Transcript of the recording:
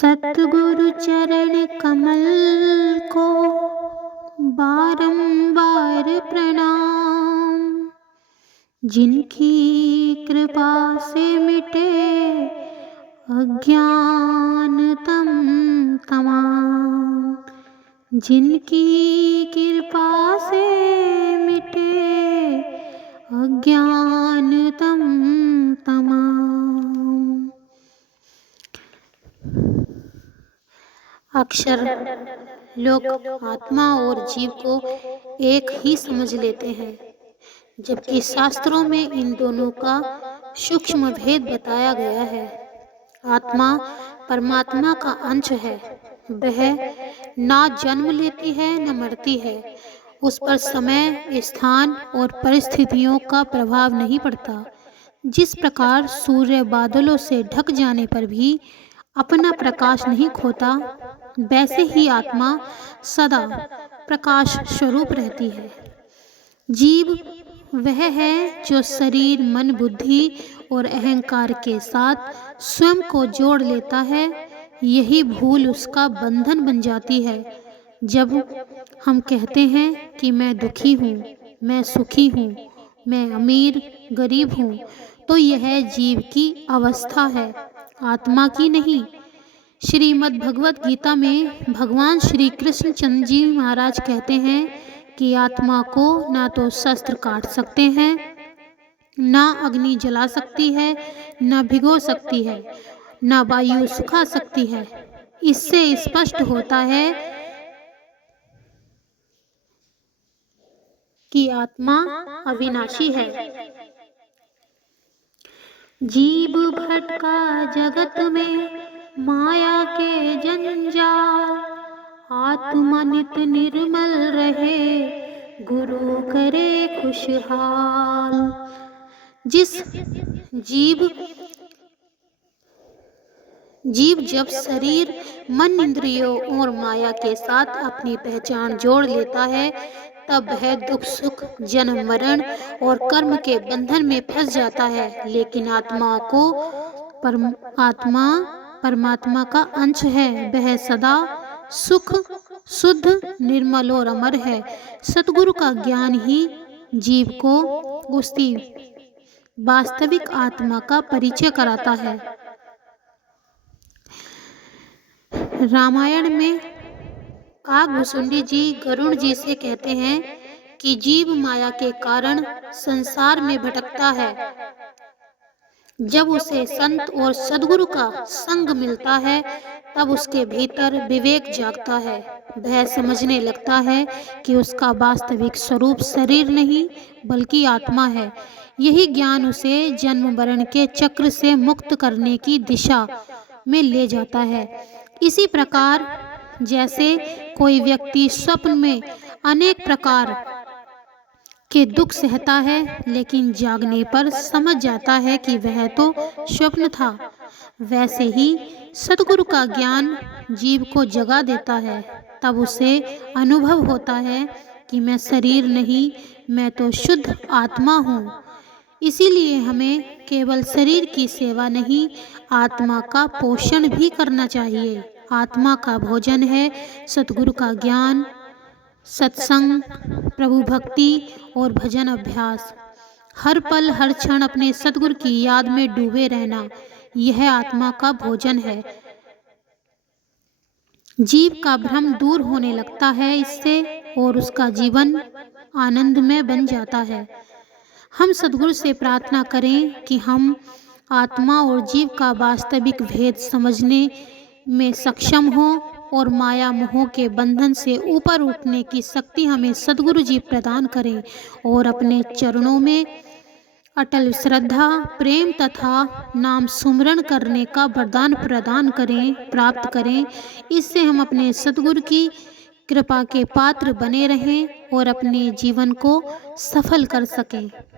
सतगुरु चरण कमल को बारंबार प्रणाम। जिनकी कृपा से मिटे अज्ञान तमाम। जिनकी कृपा से मिटे अज्ञान तमाम। अक्सर लोग आत्मा और जीव को एक ही समझ लेते हैं, जबकि शास्त्रों में इन दोनों का सूक्ष्म भेद बताया गया है। आत्मा परमात्मा का अंश है। वह ना जन्म लेती है न मरती है। उस पर समय, स्थान और परिस्थितियों का प्रभाव नहीं पड़ता। जिस प्रकार सूर्य बादलों से ढक जाने पर भी अपना प्रकाश नहीं खोता, वैसे ही आत्मा सदा प्रकाश स्वरूप रहती है। जीव वह है जो शरीर, मन, बुद्धि और अहंकार के साथ स्वयं को जोड़ लेता है। यही भूल उसका बंधन बन जाती है। जब हम कहते हैं कि मैं दुखी हूँ, मैं सुखी हूँ, मैं अमीर गरीब हूँ, तो यह जीव की अवस्था है, आत्मा की नहीं। श्रीमद् भगवत गीता में भगवान श्री कृष्ण चंद्र जी महाराज कहते हैं कि आत्मा को ना तो शस्त्र काट सकते हैं, ना अग्नि जला सकती है, ना भिगो सकती है, ना वायु सुखा सकती है। इससे स्पष्ट होता है कि आत्मा अविनाशी है। जीव भटका जगत में माया के जंजाल, आत्मा नित निर्मल रहे, गुरु करे खुशहाल। जिस जीव जब शरीर, मन, इंद्रियों और माया के साथ अपनी पहचान जोड़ लेता है, तब वह दुख सुख, जन्म मरण और कर्म के बंधन में फंस जाता है। लेकिन आत्मा परमात्मा का अंश है। वह सदा सुख, शुद्ध, निर्मल और अमर है। सतगुरु का ज्ञान ही जीव को उसकी वास्तविक आत्मा का परिचय कराता है। रामायण में काकभुसुंडी जी गरुड़ जी से कहते हैं कि जीव माया के कारण संसार में भटकता है। जब उसे संत और सद्गुरु का संग मिलता है, तब उसके भीतर विवेक जागता है। वह समझने लगता है कि उसका वास्तविक स्वरूप शरीर नहीं बल्कि आत्मा है। यही ज्ञान उसे जन्म मरण के चक्र से मुक्त करने की दिशा में ले जाता है। इसी प्रकार जैसे कोई व्यक्ति स्वप्न में अनेक प्रकार के दुख सहता है, लेकिन जागने पर समझ जाता है कि वह तो स्वप्न था, वैसे ही सतगुरु का ज्ञान जीव को जगा देता है। तब उसे अनुभव होता है कि मैं शरीर नहीं, मैं तो शुद्ध आत्मा हूँ। इसीलिए हमें केवल शरीर की सेवा नहीं, आत्मा का पोषण भी करना चाहिए। आत्मा का भोजन है सतगुरु का ज्ञान, सत्संग, प्रभु भक्ति और भजन अभ्यास। हर पल हर क्षण अपने सतगुरु की याद में डूबे रहना, यह आत्मा का भोजन है। जीव का भ्रम दूर होने लगता है इससे, और उसका जीवन आनंदमय बन जाता है। हम सतगुरु से प्रार्थना करें कि हम आत्मा और जीव का वास्तविक भेद समझने में सक्षम हों और माया मोह के बंधन से ऊपर उठने की शक्ति हमें सतगुरु जी प्रदान करें, और अपने चरणों में अटल श्रद्धा, प्रेम तथा नाम सुमरण करने का वरदान प्राप्त करें। इससे हम अपने सतगुरु की कृपा के पात्र बने रहें और अपने जीवन को सफल कर सकें।